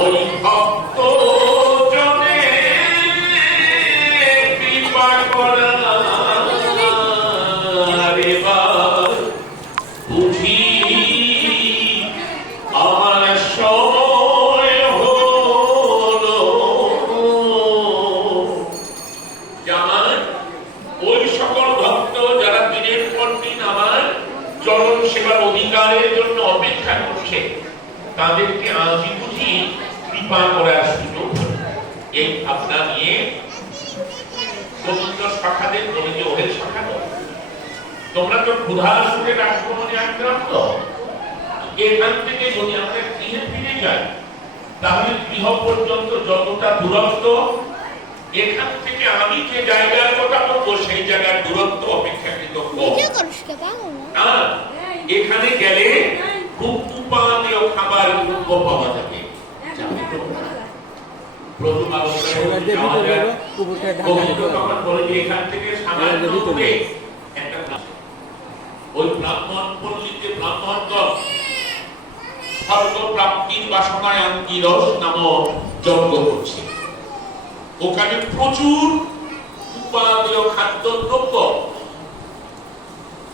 ওই ভক্ত জনে কৃপা করা বুঝি আমার সময় হলো। জামান ওই সকল ভক্ত যারা দিনের পর দিন আমার চরণ সেবার অধিকারের জন্য অপেক্ষা করছে, তাদেরকে আজই বুঝি কৃপা করার সুযোগ। এই ভাবনা নিয়ে সমুদ্র শাখাদের বলে যে ওহের শাখা তোমরা তো ক্ষুধার সুখের আক্রমণে আক্রান্ত, এখান থেকে যদি আমরা গৃহে ফিরে যাই তাহলে গৃহ পর্যন্ত যতটা দূরত্ব, এখান থেকে আমি যে জায়গার কথা বলবো সেই জায়গার দূরত্ব অপেক্ষাকৃত কম। এখানে গেলে খুব উপাদেয় খাবার দ্রব্য পাওয়া যাবে। এখান থেকে সামান্য দূরে একটা ওই ব্রাহ্মণ পল্লীতে ব্রাহ্মণগণ স্বর্গ প্রাপ্তির বাসনায় আঙ্গিরস নামক যজ্ঞ করছে। ওখানে প্রচুর উপাদেয় খাদ্য দ্রব্য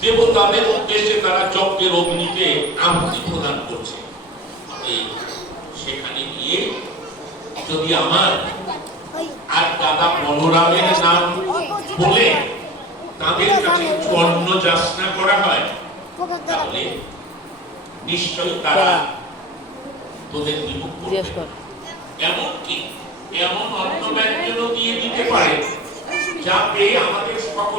দেবতাদের উদ্দেশ্যে তারা যজ্ঞের অগ্নিতে আহুতি প্রদান করছে। সেখানে গিয়ে যদি আমার আর দাদা বলরামের নাম বলে তাদের কাছে কিছু অন্ন যাচনা করা হয়, তাহলে নিশ্চয়ই তারা তোদের বিমুখ করবে। এমনকি এমন অন্ন ব্যঞ্জন দিয়ে দিতে পারে যা পেয়ে আমাদের সকল